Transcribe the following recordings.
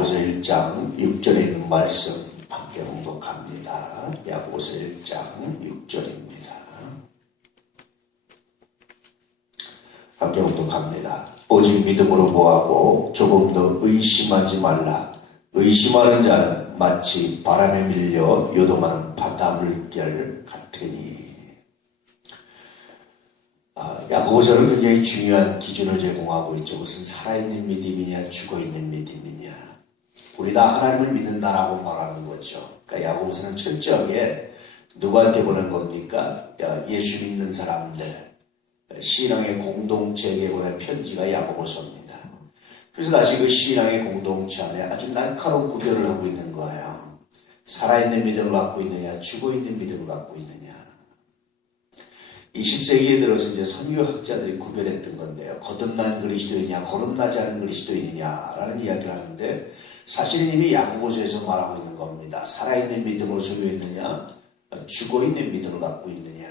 야고보서 1장 6절에 있는 말씀 함께 공독합니다. 야고보서 1장 6절입니다. 함께 공독합니다. 오직 믿음으로 구하고 조금 더 의심하지 말라. 의심하는 자는 마치 바람에 밀려 요동하는 바닷물결 같으니. 야고보서는 굉장히 중요한 기준을 제공하고 있죠. 그것은 살아있는 믿음이냐 죽어있는 믿음이냐. 우리 다 하나님을 믿는다라고 말하는 거죠. 그러니까 야고보서는 철저하게 누구한테 보낸 겁니까? 예수 믿는 사람들, 신앙의 공동체에게 보낸 편지가 야고보서입니다. 그래서 다시 그 신앙의 공동체 안에 아주 날카로운 구별을 하고 있는 거예요. 살아있는 믿음을 갖고 있느냐 죽어있는 믿음을 갖고 있느냐. 20세기에 들어서 이제 선교학자들이 구별했던 건데요. 거듭난 그리스도인이냐 거듭나지 않은 그리스도인이냐라는 이야기를 하는데 사실은 이미 야고보서에서 말하고 있는 겁니다. 살아있는 믿음을 소유해 있느냐 죽어있는 믿음을 갖고 있느냐.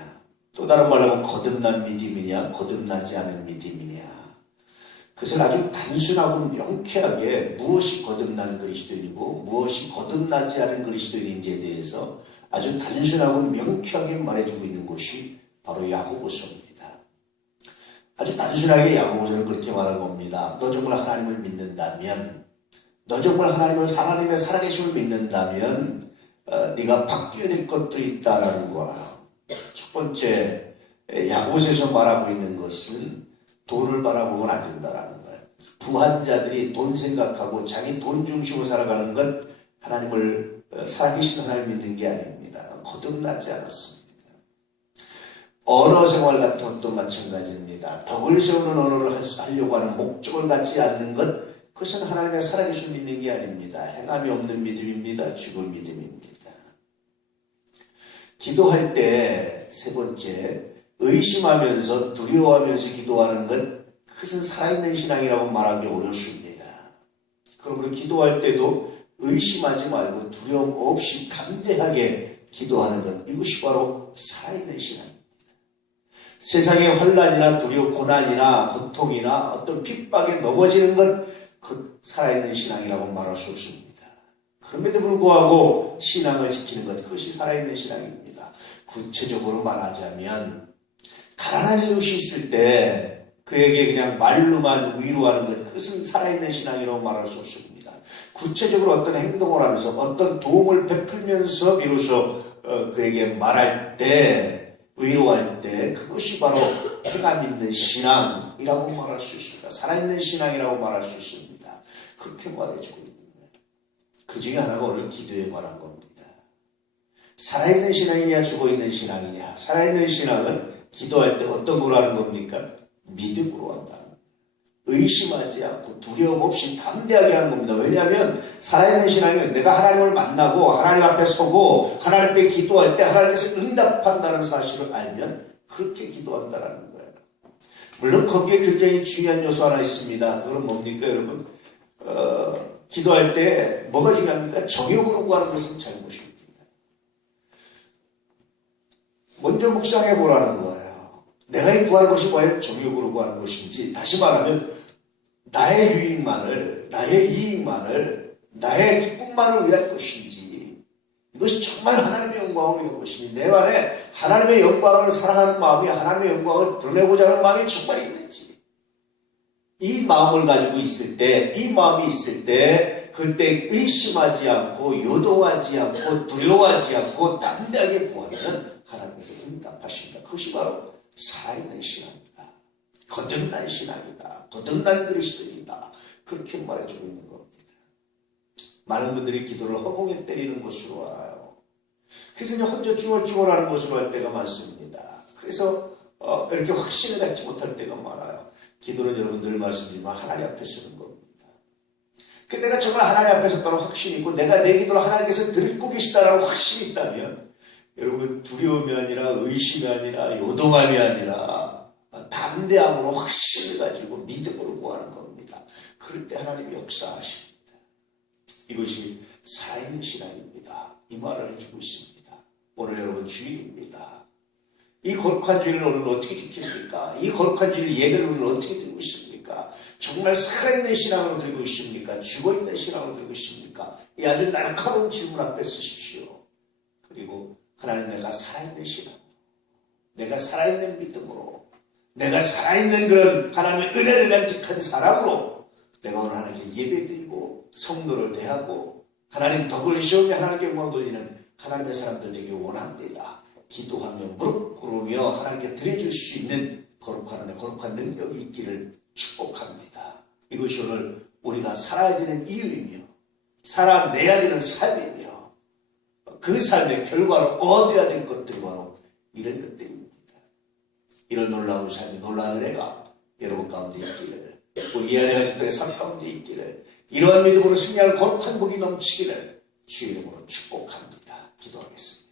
또 다른 말로 하면 거듭난 믿음이냐 거듭나지 않은 믿음이냐. 그것을 아주 단순하고 명쾌하게 무엇이 거듭난 그리스도인이고 무엇이 거듭나지 않은 그리스도인인지에 대해서 아주 단순하고 명쾌하게 말해주고 있는 곳이 바로 야고보서입니다. 아주 단순하게 야고보서는 그렇게 말한 겁니다. 너 정말 하나님을 믿는다면, 너 정말 하나님의 살아계심을 믿는다면 네가 바뀌어야 될 것들이 있다라는 거예요. 첫 번째, 야고보서에서 말하고 있는 것은 돈을 바라보면 안 된다라는 거예요. 부한자들이 돈 생각하고 자기 돈 중심으로 살아가는 건 하나님을 살아계신 하나님을 믿는 게 아닙니다. 거듭나지 않았습니다. 언어 생활 같은 것도 마찬가지입니다. 덕을 세우는 언어를 하려고 하는 목적을 갖지 않는 것, 그것은 하나님의 살아계신 믿는 게 아닙니다. 행함이 없는 믿음입니다. 죽은 믿음입니다. 기도할 때 세 번째, 의심하면서 두려워하면서 기도하는 것, 그것은 살아있는 신앙이라고 말하기 어렵습니다. 그러므로 기도할 때도 의심하지 말고 두려움 없이 담대하게 기도하는 것, 이것이 바로 살아있는 신앙입니다. 세상의 환난이나 두려움, 고난이나 고통이나 어떤 핍박에 넘어지는 것, 그 살아있는 신앙이라고 말할 수 없습니다. 그럼에도 불구하고 신앙을 지키는 것, 그것이 살아있는 신앙입니다. 구체적으로 말하자면 가난한 이웃이 있을 때 그에게 그냥 말로만 위로하는 것, 그것은 살아있는 신앙이라고 말할 수 없습니다. 구체적으로 어떤 행동을 하면서 어떤 도움을 베풀면서 비로소 그에게 말할 때, 위로할 때, 그것이 바로 행함 있는 신앙이라고 말할 수 있습니다. 살아있는 신앙이라고 말할 수 있습니다. 그렇게 말해주고 있는 거예요. 그 중에 하나가 오늘 기도에 관한 겁니다. 살아있는 신앙이냐 죽어있는 신앙이냐. 살아있는 신앙은 기도할 때 어떤 걸 하는 겁니까? 믿음으로 한다는 거예요. 의심하지 않고 두려움 없이 담대하게 하는 겁니다. 왜냐하면 살아있는 신앙은 내가 하나님을 만나고 하나님 앞에 서고 하나님 앞에 기도할 때 하나님께서 응답한다는 사실을 알면 그렇게 기도한다는 거예요. 물론 거기에 굉장히 중요한 요소 하나 있습니다. 그건 뭡니까 여러분? 기도할 때 뭐가 중요합니까? 정욕으로 구하는 것은 잘못입니다. 먼저 묵상해 보라는 거예요. 내가 구하는 것이 과연 정욕으로 구하는 것인지, 다시 말하면 나의 유익만을, 나의 이익만을, 나의 기쁨만을 위한 것인지, 이것이 정말 하나님의 영광을 위한 것인지, 내 안에 하나님의 영광을 사랑하는 마음이, 하나님의 영광을 드러내고자 하는 마음이 정말 있는지, 이 마음을 가지고 있을 때, 이 마음이 있을 때 그때 의심하지 않고 요동하지 않고 두려워하지 않고 담대하게 구하면 하나님께서 응답하십니다. 그것이 바로 살아있는 신앙이다. 거듭난 신앙이다. 거듭난 그리스도이다. 그렇게 말해주고 있는 겁니다. 많은 분들이 기도를 허공에 때리는 것으로 알아요. 그래서 이제 혼자 중얼중얼하는 것으로 할 때가 많습니다. 그래서 이렇게 확신을 갖지 못할 때가 많아요. 기도는 여러분들 말씀드리지만 하나님 앞에 쓰는 겁니다. 내가 정말 하나님 앞에 섰다는 확신이 있고 내가 내 기도를 하나님께서 듣고 계시다라는 확신이 있다면 여러분 두려움이 아니라 의심이 아니라 요동함이 아니라 담대함으로 확신을 가지고 믿음으로 구하는 겁니다. 그럴 때 하나님이 역사하십니다. 이것이 살아있는 신앙입니다. 이 말을 해주고 있습니다. 오늘 여러분 주일입니다. 이 거룩한 주일을 오늘 어떻게 지킵니까? 이 거룩한 주일 예배를 오늘 어떻게 드리고 있습니까? 정말 살아있는 신앙으로 들고 있습니까? 죽어있는 신앙으로 들고 있습니까? 이 아주 날카로운 질문 앞에 서십시오. 그리고 하나님, 내가 살아있는 신앙, 내가 살아있는 믿음으로, 내가 살아있는 그런 하나님의 은혜를 간직한 사람으로 내가 오늘 하나님께 예배드리고 성도를 대하고 하나님 덕을 시오며 하나님께 영광 돌리는 하나님의 사람들 되기 원합니다. 기도하며 무릎 꿇으며 하나님께 드려줄 수 있는 거룩한 능력이 있기를 축복합니다. 이것이 오늘 우리가 살아야 되는 이유이며 살아내야 되는 삶이며 그 삶의 결과로 얻어야 될 것들이 바로 이런 것들입니다. 이런 놀라운 삶이, 놀라운 은혜가 여러분 가운데 있기를, 우리 이 안에 가족들의 삶 가운데 있기를, 이러한 믿음으로 승리할 거룩한 복이 넘치기를 주의 이름으로 축복합니다. 기도하겠습니다.